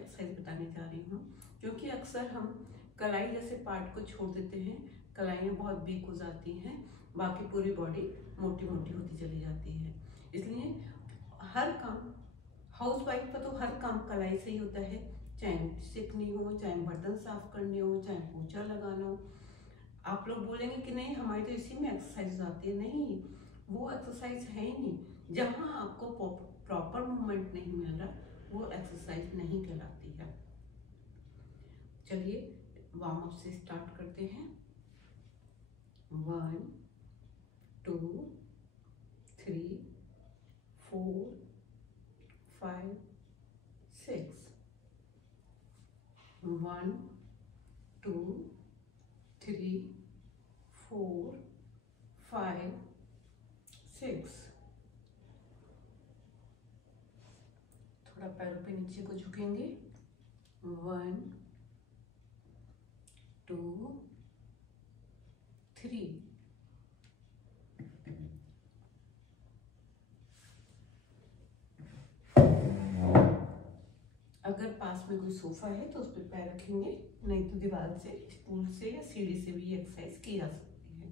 Exercise बताने जा रही हूँ, क्योंकि अक्सर हम कलाई जैसे पार्ट को छोड़ देते हैं, कलाइयाँ बहुत वीक हो जाती हैं, बाकी पूरी बॉडी मोटी मोटी होती चली जाती है। इसलिए हर काम, हाउस वाइफ का तो हर काम कलाई से ही होता है, चाहे सीखनी हो, चाहे बर्तन साफ करने हो, चाहे पोछा लगाना हो। आप लोग बोलेंगे कि नहीं हमारी तो इसी में एक्सरसाइज आती है। नहीं, वो एक्सरसाइज है ही नहीं। जहाँ आपको प्रॉपर मूवमेंट नहीं मिल रहा, वो एक्सरसाइज नहीं कहलाती है। चलिए वार्म अप से स्टार्ट करते हैं। 1 2 3 4 5 6 1 2 3 4 5 6। थोड़ा पैरों पे नीचे को झुकेंगे। 1 2 3। अगर पास में कोई सोफा है तो उस पर पैर रखेंगे, नहीं तो दीवार से, स्टूल से या सीढ़ी से भी एक्सरसाइज की जा सकती है।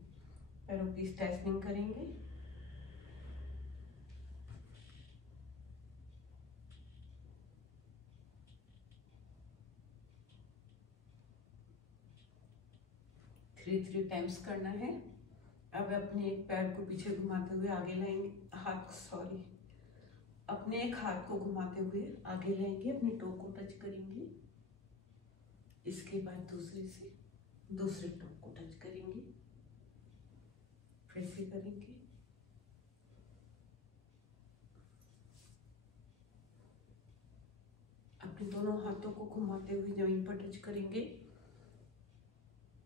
पैरों की स्ट्रेचनिंग करेंगे। थ्री टाइम्स करना है। अब अपने एक पैर को पीछे घुमाते हुए आगे लाएंगे, अपने एक हाथ को घुमाते हुए आगे लाएंगे, अपने टो को टच करेंगे। इसके बाद दूसरे टो को टच करेंगे, फिर से करेंगे। अपने दोनों हाथों को घुमाते हुए जमीन पर टच करेंगे।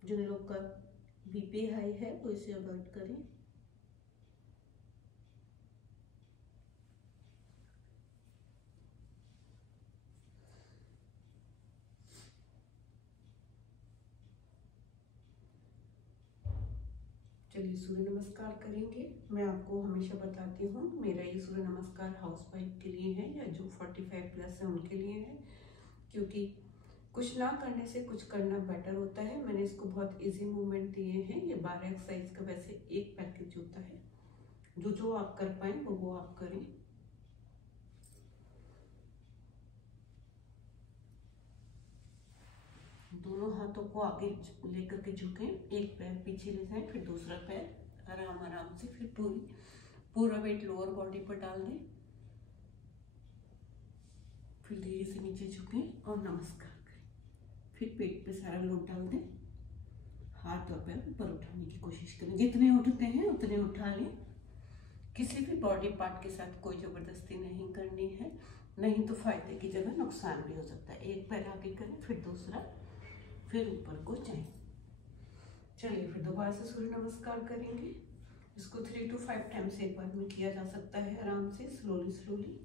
जिन लोग का बीपी हाई है वो इसे अवॉइड करें। चलिए सूर्य नमस्कार करेंगे। मैं आपको हमेशा बताती हूँ, मेरा ये सूर्य नमस्कार हाउस वाइफ के लिए है या जो 45+ है उनके लिए है, क्योंकि कुछ ना करने से कुछ करना बेटर होता है। मैंने इसको बहुत इजी मूवमेंट दिए हैं। ये 12 एक्सरसाइज का वैसे एक पैकेज होता है। जो आप कर पाए वो आप करें। दोनों हाथों को आगे लेकर के झुकें, एक पैर पीछे ले जाएं, फिर दूसरा पैर आराम से, फिर पूरा वेट लोअर बॉडी पर डाल दें, फिर धीरे से नीचे झुकें और नमस्कार करें। फिर पेट पे सारा लोड डाल दें, हाथ और पैर ऊपर उठाने की कोशिश करें। जितने उठते हैं उतने उठा लें। किसी भी बॉडी पार्ट के साथ कोई जबरदस्ती नहीं करनी है, नहीं तो फायदे की जगह नुकसान भी हो सकता है। एक पैर आगे करें, फिर दूसरा, फिर ऊपर को जाएं। चलिए फिर दोबारा से सूर्य नमस्कार करेंगे। इसको 3 to 5 टाइम्स एक बार में किया जा सकता है, आराम से, स्लोली।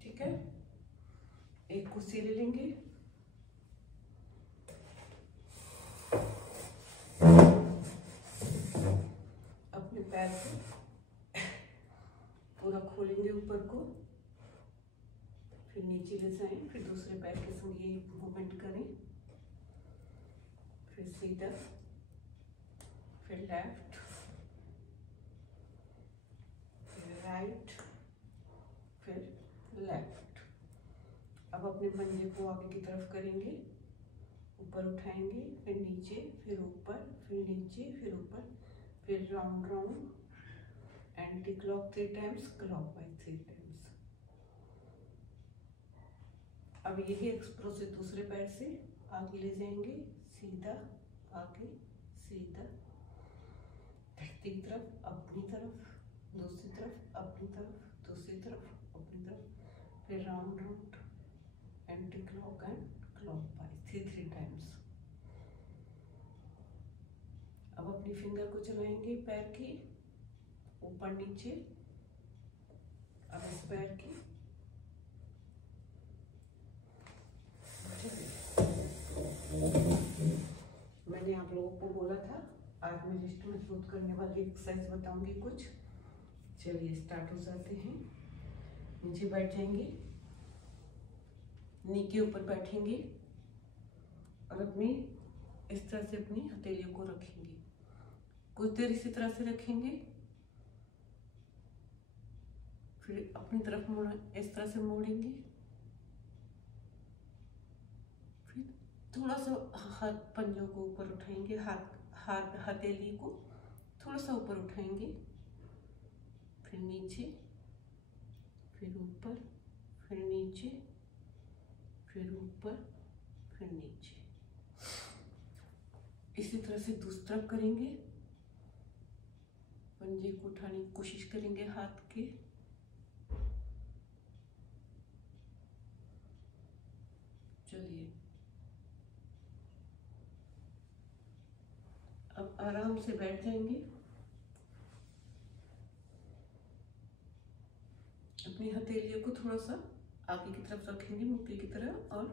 ठीक है, एक कुर्सी ले लेंगे। अपने पैर को पूरा खोलेंगे ऊपर को, फिर नीचे ले जाएं, फिर दूसरे पैर के संग ये मूवमेंट करें, फिर सीधा, फिर लेफ्ट, फिर राइट, फिर लेफ्ट। अब अपने पंजे को आगे की तरफ करेंगे, ऊपर उठाएंगे, फिर नीचे, फिर ऊपर, फिर नीचे, फिर ऊपर, फिर round anti clock 3 times, clockwise 3 times. अब यही प्रोसेस दूसरे पैर से आगे ले जाएंगे, सीधा आगे, सीधा, धरती की तरफ, अपनी तरफ, दूसरी तरफ, अपनी तरफ, दूसरी तरफ, अपनी तरफ, फिर round round, anti clock and clock wise 3 times. अब अपनी फिंगर को चलाएंगे पैर की ऊपर नीचे, अब इस पैर की मैंने आप लोगों को बोला था आज मैं रिस्ट मजबूत करने वाली एक्सरसाइज बताऊंगी कुछ। चलिए स्टार्ट हो जाते हैं। नीचे बैठ जाएंगे, नी के ऊपर बैठेंगे और अपनी इस तरह से अपनी हथेलियों को रखेंगे। कुछ देर इसी तरह से रखेंगे, फिर अपनी तरफ मोड़, इस तरह से मोड़ेंगे, फिर थोड़ा सा हाथ पंजों को ऊपर उठाएंगे, हाथ हथेली को थोड़ा सा ऊपर उठाएंगे, फिर नीचे, फिर ऊपर, फिर नीचे, फिर ऊपर, फिर नीचे। इसी तरह से दूसरी तरफ करेंगे। पंजे को उठाने की कोशिश करेंगे हाथ के, चलिए अब आराम से बैठ जाएंगे। अपनी हथेलियों को थोड़ा सा आगे की तरफ रखेंगे मुट्ठी की तरह और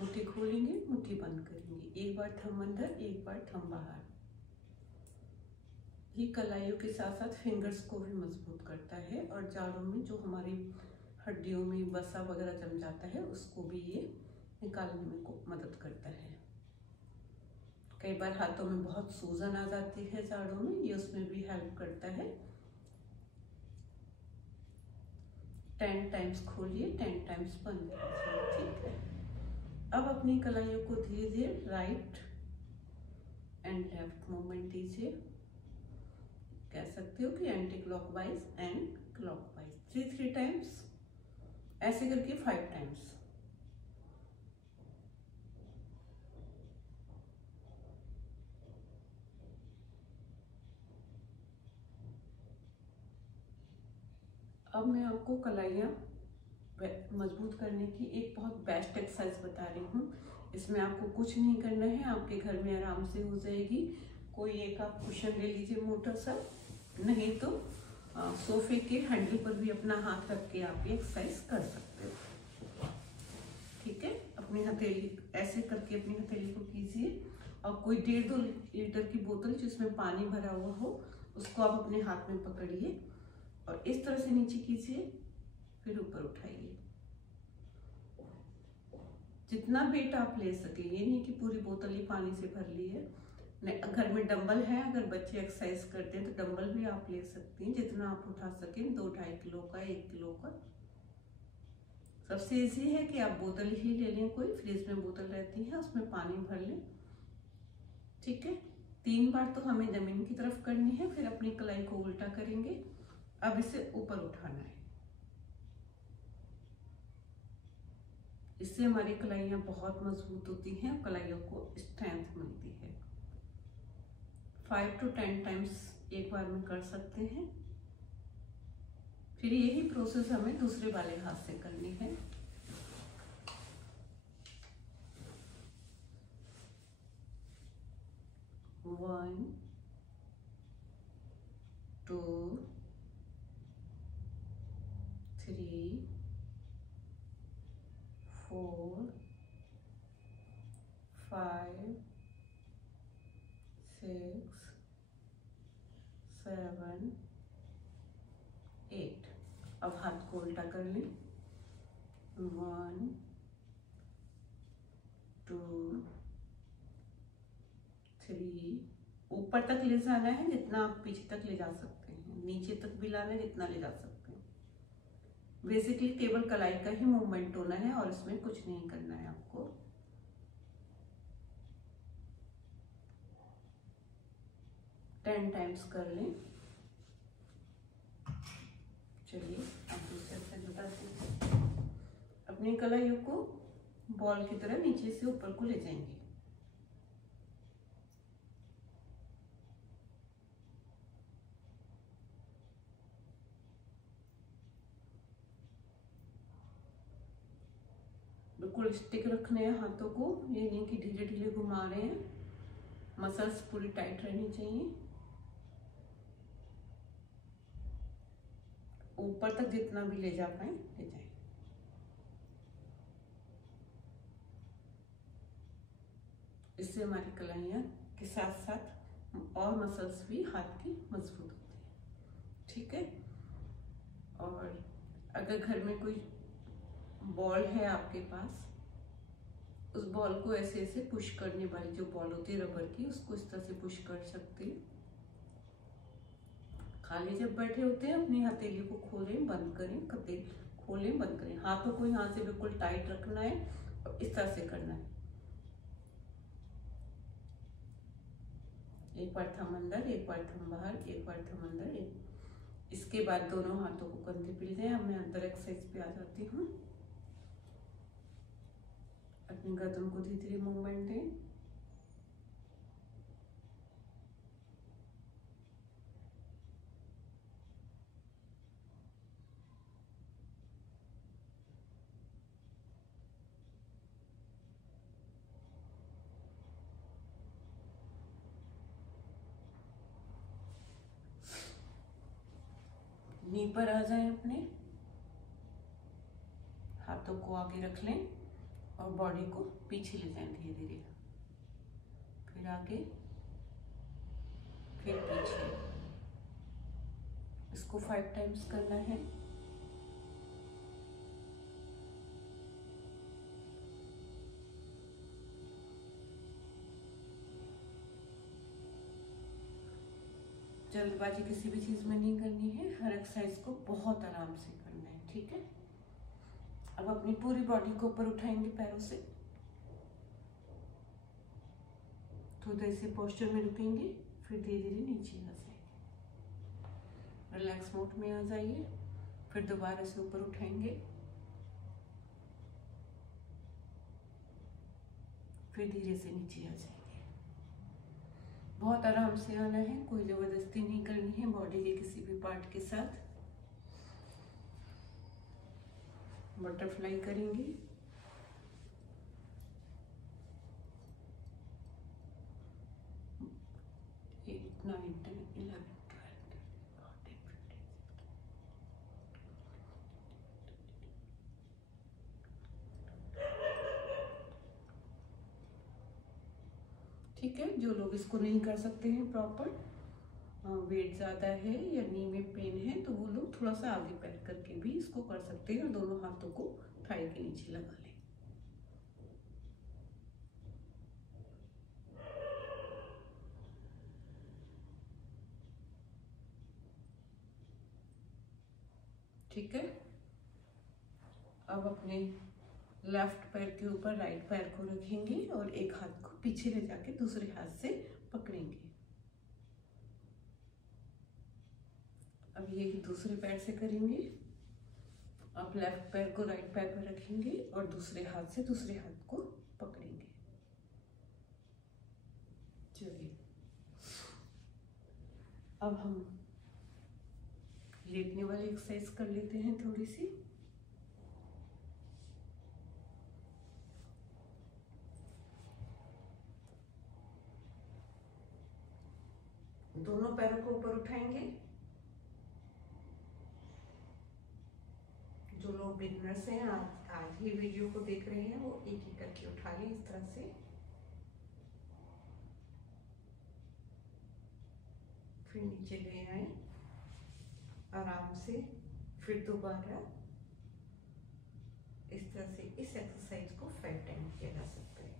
मुट्ठी खोलेंगे, मुट्ठी बंद करेंगे। एक बार थंब अंदर, एक बार थंब बाहर। ये कलाइयों के साथ साथ फिंगर्स को भी मजबूत करता है और जाड़ों में जो हमारी हड्डियों में वसा वगैरह जम जाता है उसको भी ये निकालने में को मदद करता है। कई बार हाथों में बहुत सूजन आ जाती है जाड़ों में, ये उसमें भी हेल्प करता है। 10 टाइम्स खोलिए, 10 टाइम्स बंद कीजिए, ठीक है। अब अपनी कलाइयों को धीरे धीरे राइट एंड लेफ्ट मूवमेंट दीजिए। कह सकते हो कि anti clockwise and clockwise 3 times, ऐसे करके 5 टाइम्स। अब मैं आपको कलाइयाँ मजबूत करने की एक बहुत बेस्ट एक्सरसाइज बता रही हूँ। इसमें आपको कुछ नहीं करना है, आपके घर में आराम से हो जाएगी। कोई एक आप कुशन ले लीजिए मोटा सा, नहीं तो सोफे के हैंडल पर भी अपना हाथ रख के आप ये एक्सरसाइज कर सकते हो, ठीक है। अपनी हथेली ऐसे करके अपनी हथेली को कीजिए और कोई 1.5-2 लीटर की बोतल जिसमें पानी भरा हुआ हो उसको आप अपने हाथ में पकड़िए और इस तरह से नीचे कीजिए, फिर ऊपर उठाइए। जितना वेट आप ले सके, ये नहीं कि पूरी बोतल ही पानी से भर ली है। घर में डंबल है, अगर बच्चे एक्सरसाइज करते हैं तो डंबल भी आप ले सकती हैं, जितना आप उठा सकें, 2-2.5 किलो का, 1 किलो का। सबसे इजी है कि आप बोतल ही ले लें, कोई फ्रिज में बोतल रहती है उसमें पानी भर लें, ठीक है। 3 बार तो हमें जमीन की तरफ करनी है, फिर अपनी कलाई को उल्टा करेंगे। अब इसे ऊपर उठाना है, इससे हमारी कलाइयाँ बहुत मजबूत होती हैं, कलाइयों को स्ट्रेंथ मिलती है। 5 to 10 टाइम्स एक बार में कर सकते हैं। फिर यही प्रोसेस हमें दूसरे वाले हाथ से करनी है। वन, 2, 3, 4, 5, 6, 7, 8। अब हाथ को उल्टा कर लें। 1, 2, 3, ऊपर तक ले जाना है जितना आप पीछे तक ले जा सकते हैं, नीचे तक भी लाना है जितना ले जा सकते हैं। बेसिकली केवल कलाई का ही मूवमेंट होना है और इसमें कुछ नहीं करना है आपको। टेन टाइम्स कर लें। चलिए अब दूसरे से बताते हैं। अब अपनी कलाइयों को बॉल की तरह नीचे से ऊपर को ले जाएंगे। बिल्कुल स्टिक रखने हैं हाथों को, ये नहीं कि ढीले ढीले घुमा रहे हैं। मसल्स पूरी टाइट रहनी चाहिए। ऊपर तक जितना भी ले जा पाए ले जाए। इससे हमारी कलाइयाँ के साथ साथ और मसल्स भी हाथ की मजबूत होती है। ठीक है। और अगर घर में कोई बॉल है आपके पास, उस बॉल को ऐसे ऐसे पुश करने वाली जो बॉल होती है रबर की, उसको इस तरह से पुश कर सकते हैं। खाली जब बैठे होते हैं अपनी हथेली को खोलें बंद करें, खोलें बंद करें। हाथों को यहाँ से बिल्कुल टाइट रखना है और इस तरह से करना है। एक बार थंब अंदर, एक बार थंब बाहर, एक बार थंब अंदर। इसके बाद दोनों हाथों को कंधे पे ले जाएं। अब मैं अंदर एक्सरसाइज पे आ जाती हूँ। अपनी गर्दन को धीरे धीरे मूवमेंट दें। नी पर आ जाएं, अपने हाथों को आगे रख लें और बॉडी को पीछे ले जाएं धीरे धीरे। फिर आगे, फिर पीछे। इसको 5 टाइम्स करना है। जल्दबाजी किसी भी चीज में नहीं करनी है। हर एक्सरसाइज को बहुत आराम से करना है। ठीक है। अब अपनी पूरी बॉडी को ऊपर उठाएंगे पैरों से। थोड़ी देर से पोस्चर में रुकेंगे, फिर धीरे धीरे नीचे आ जाएंगे। रिलैक्स मोड में आ जाइए। फिर दोबारा से ऊपर उठाएंगे, फिर धीरे से नीचे आ जाएंगे। बहुत आराम से आना है, कोई जबरदस्ती नहीं करनी है बॉडी के किसी भी पार्ट के साथ। बटरफ्लाई करेंगे। एट, 9, 10, 11, 12, 13, 14, 15। ठीक है। जो लोग इसको नहीं कर सकते हैं प्रॉपर, वेट ज़्यादा है या नी में पेन है, तो वो लोग थोड़ा सा आगे पैर करके भी इसको कर सकते हैं और दोनों हाथों को थाई के नीचे लगा लें। ठीक है। अब अपने लेफ्ट पैर के ऊपर राइट पैर को रखेंगे और एक हाथ को पीछे ले जाके दूसरे हाथ से पकड़ेंगे। अब ये दूसरे पैर से करेंगे। आप लेफ्ट पैर को राइट पैर पर रखेंगे और दूसरे हाथ से दूसरे हाथ को पकड़ेंगे। चलिए, अब हम लेटने वाली एक्सरसाइज कर लेते हैं थोड़ी सी। दोनों पैरों को ऊपर उठाएंगे। जो लोग बिगनर्स हैं, आज ही वीडियो को देख रहे हैं, वो एक एक करके उठा लें इस तरह से। फिर नीचे ले आए आराम से। फिर दोबारा इस तरह से इस एक्सरसाइज को 5 टाइम किया जा सकता है।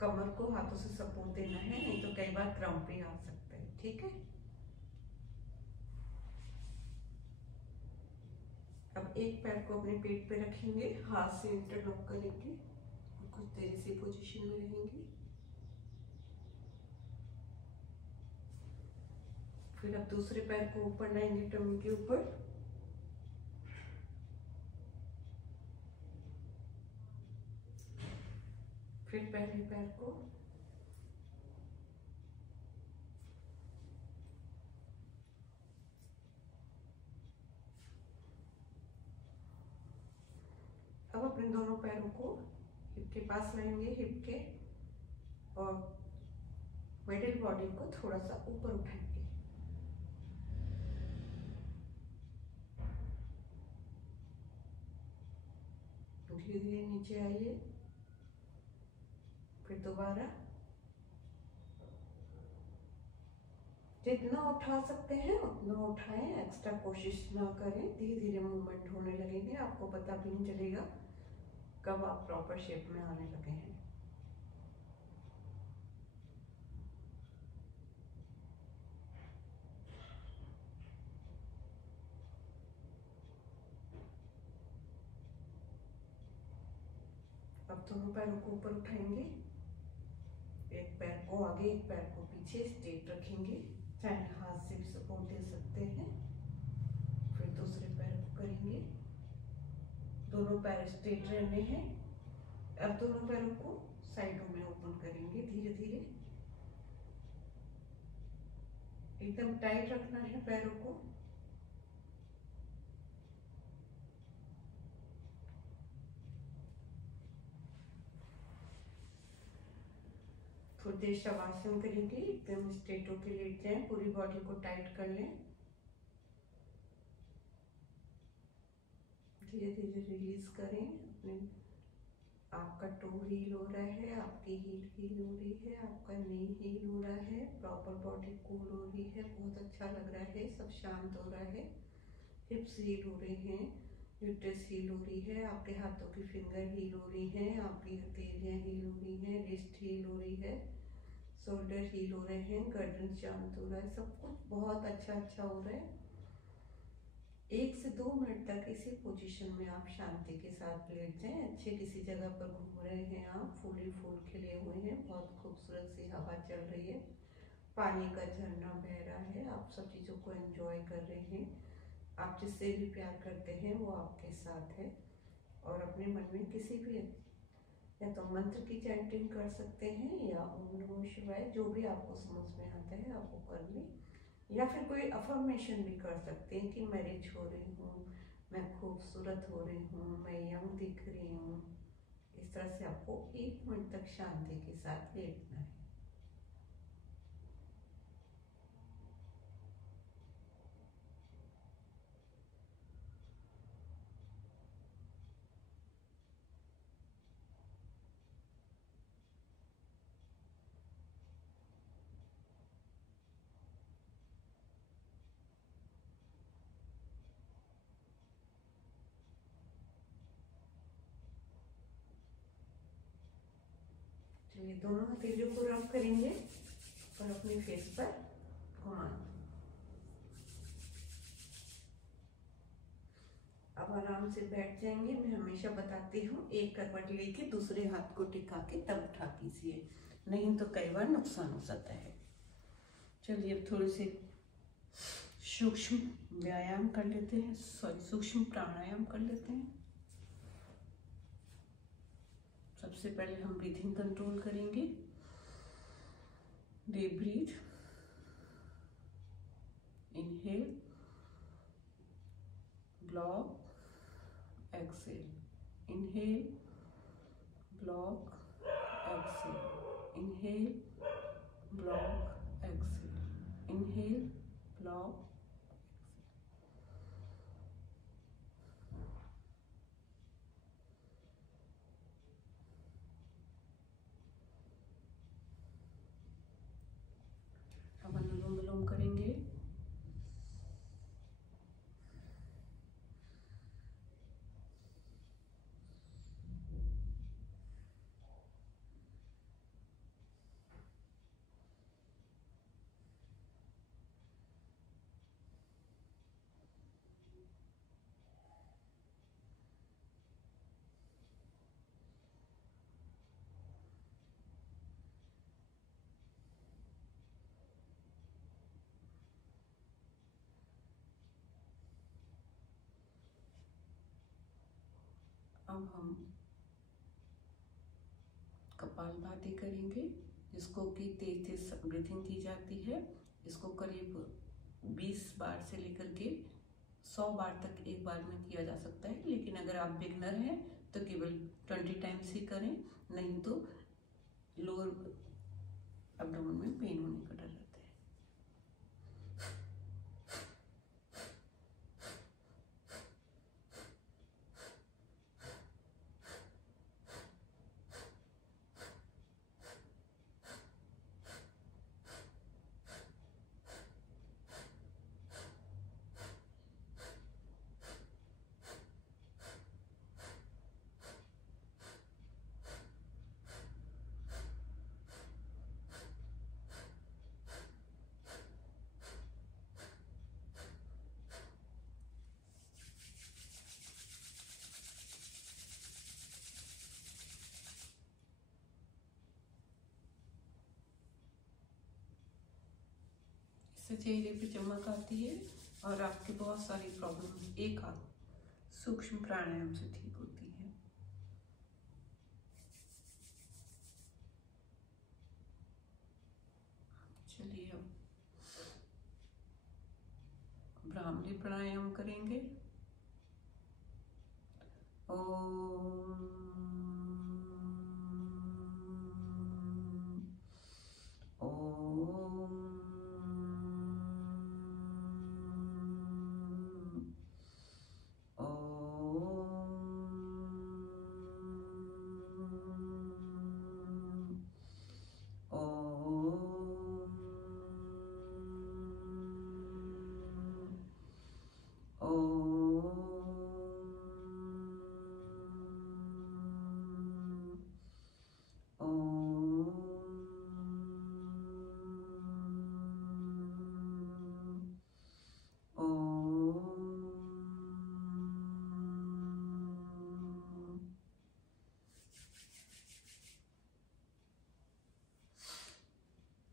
कमर को हाथों से सपोर्ट देना है, नहीं तो कई बार क्रम्प भी आ सकता है। ठीक है। अब एक पैर को अपने पेट पे रखेंगे, हाथ से इंटरलॉक करेंगे और कुछ देर इसी पोजीशन में रहेंगे। फिर अब दूसरे पैर को ऊपर लाएंगे टमी के ऊपर, फिर पहले पैर को, अब अपने दोनों पैरों को हिप के पास लाएंगे, हिप के, और मिडिल बॉडी को थोड़ा सा ऊपर उठाएंगे। धीरे धीरे नीचे आइए, फिर दोबारा। जितना उठा सकते हैं उतना उठाएं, एक्स्ट्रा कोशिश ना करें। धीरे धीरे मूवमेंट होने लगेंगे, आपको पता भी नहीं चलेगा कब आप प्रॉपर शेप में आने लगे हैं। अब दोनों पैरों को ऊपर उठाएंगे, एक पैर को आगे एक पैर को पीछे स्ट्रेट रखेंगे, चाहे हाथ से भी सपोर्ट दे सकते हैं। फिर दूसरे पैर को करेंगे, दोनों पैर स्ट्रेट रहने हैं। अब दोनों पैरों को साइडों में ओपन करेंगे, धीरे धीरे। एकदम टाइट रखना है पैरों को। थोड़ी देर शवासन करेंगे, एकदम स्ट्रेट होके लेट जाएं, पूरी बॉडी को टाइट कर लें। धीरे धीरे रिलीज करें अपने। आपका टो हील हो रहा है, आपकी हील हो रही है, आपका नी हील हो रहा है, प्रॉपर बॉडी कूल हो रही है, बहुत अच्छा लग रहा है, सब शांत हो रहा है। हिप्स हील हो रहे हैं, यूट्रस हील हो रही है, आपके हाथों की फिंगर हील हो रही हैं, आपकी हथेलियाँ हील हो रही हैं, रिस्ट हील हो रही है, शोल्डर हील हो रहे हैं, गर्दन शांत हो रहा है, सब कुछ बहुत अच्छा हो रहा है। 1 से 2 मिनट तक इसी पोजीशन में आप शांति के साथ लेट जाएं। अच्छे किसी जगह पर घूम रहे हैं आप, फूल खिले हुए हैं, बहुत खूबसूरत सी हवा चल रही है, पानी का झरना बह रहा है, आप सब चीज़ों को एंजॉय कर रहे हैं। आप जिससे भी प्यार करते हैं वो आपके साथ है। और अपने मन में किसी भी, या तो मंत्र की चैंटिंग कर सकते हैं, या ओम नमः शिवाय, जो भी आपको समझ में आता है आप वो कर लें। या फिर कोई अफर्मेशन भी कर सकते हैं कि मैं रिच हो रही हूँ, मैं खूबसूरत हो रही हूँ, मैं यंग दिख रही हूँ। इस तरह से आपको 1 मिनट तक शांति के साथ लेटना है। चलिए, दोनों हथेलियों को रब करेंगे और अपने फेस पर घुमाएंगे। अब आराम से बैठ जाएंगे। मैं हमेशा बताती हूँ, एक करवट लेके दूसरे हाथ को टिका के तब उठा कीजिए, नहीं तो कई बार नुकसान हो जाता है। चलिए, अब थोड़ी सी सूक्ष्म व्यायाम कर लेते हैं, सूक्ष्म प्राणायाम कर लेते हैं। सबसे पहले हम ब्रीथिंग कंट्रोल करेंगे। Deep breath, inhale, block, exhale, inhale, block, exhale, inhale, block, exhale, inhale, block. अब अनुलोम विलोम करेंगे। अब हम कपालभाति करेंगे, जिसको कि तेज ब्रीथिंग की जाती है। इसको करीब 20 बार से लेकर के 100 बार तक एक बार में किया जा सकता है, लेकिन अगर आप बिगनर हैं तो केवल 20 टाइम्स ही करें, नहीं तो लोअर एब्डोमेन में पेन होने का डर रहता है। इससे चेहरे पे चमक आती है और आपकी बहुत सारी प्रॉब्लम एक सूक्ष्म प्राणायाम से ठीक होती है। चलिए अब भ्रामरी प्राणायाम करेंगे। ओम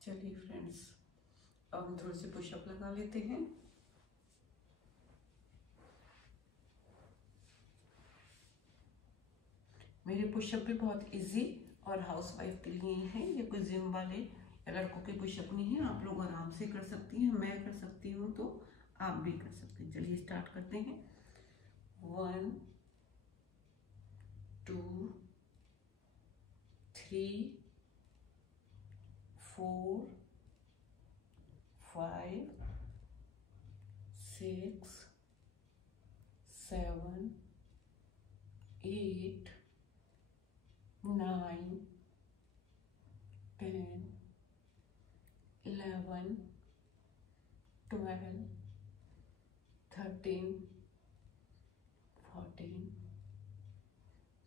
चलिए फ्रेंड्स, अब हम थोड़े से पुशअप लगा लेते हैं। मेरे पुशअप भी बहुत इजी और हाउसवाइफ के लिए हैं। ये कोई जिम वाले या लड़कों के पुशअप नहीं है, आप लोग आराम से कर सकती हैं। मैं कर सकती हूँ तो आप भी कर सकते हैं। चलिए स्टार्ट करते हैं। 1 2 3 4 5 6 7 8 9 10 11 12 13 14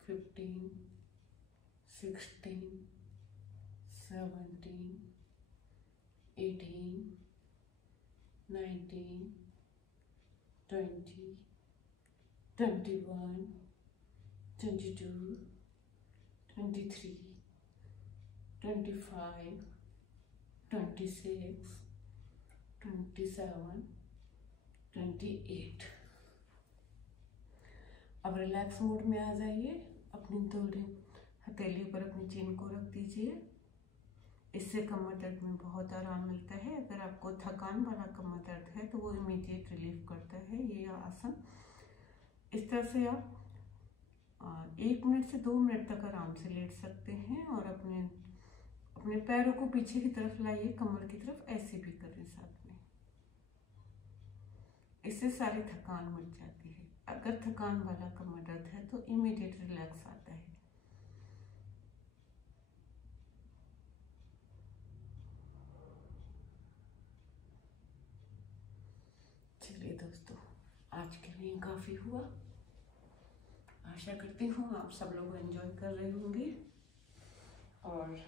15 16 17 18 19 20 21 22 23 25 26 27 28। अब रिलैक्स मोड में आ जाइए। अपनी थोड़ी हथेली पर अपनी चिन को रख दीजिए। इससे कमर दर्द में बहुत आराम मिलता है। अगर आपको थकान वाला कमर दर्द है तो वो इमीडिएट रिलीफ करता है ये आसन। इस तरह से आप 1 मिनट से 2 मिनट तक आराम से लेट सकते हैं और अपने पैरों को पीछे की तरफ लाइए, कमर की तरफ, ऐसे भी करें साथ में। इससे सारी थकान मिट जाती है। अगर थकान वाला कमर दर्द है तो इमीडिएट रिलैक्स आता है। चलिए दोस्तों, आज के लिए काफ़ी हुआ। आशा करती हूँ आप सब लोग एंजॉय कर रहे होंगे और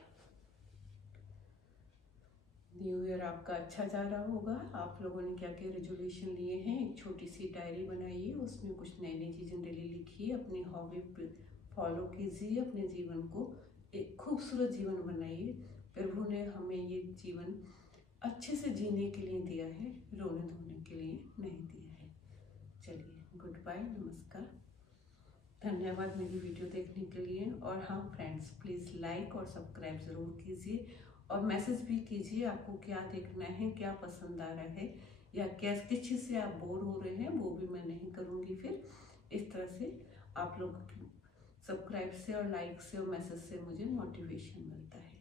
न्यू ईयर आपका अच्छा जा रहा होगा। आप लोगों ने क्या क्या रेजोल्यूशन लिए हैं, एक छोटी सी डायरी बनाइए, उसमें कुछ नई नई चीज़ें डेली लिखिए, अपनी हॉबी फॉलो कीजिए, अपने जीवन को एक खूबसूरत जीवन बनाइए। प्रभु ने हमें ये जीवन अच्छे से जीने के लिए दिया है, रोने धोने के लिए नहीं दिया है। चलिए, गुड बाय, नमस्कार, धन्यवाद मेरी वीडियो देखने के लिए। और हाँ फ्रेंड्स, प्लीज़ लाइक और सब्सक्राइब ज़रूर कीजिए और मैसेज भी कीजिए आपको क्या देखना है, क्या पसंद आ रहा है, या क्या किस चीज़ से आप बोर हो रहे हैं, वो भी मैं नहीं करूँगी। फिर इस तरह से आप लोग सब्सक्राइब से और लाइक से और मैसेज से मुझे मोटिवेशन मिलता है।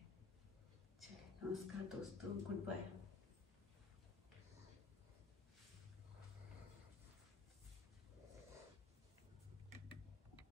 चलिए, नमस्कार दोस्तों, गुड बाय।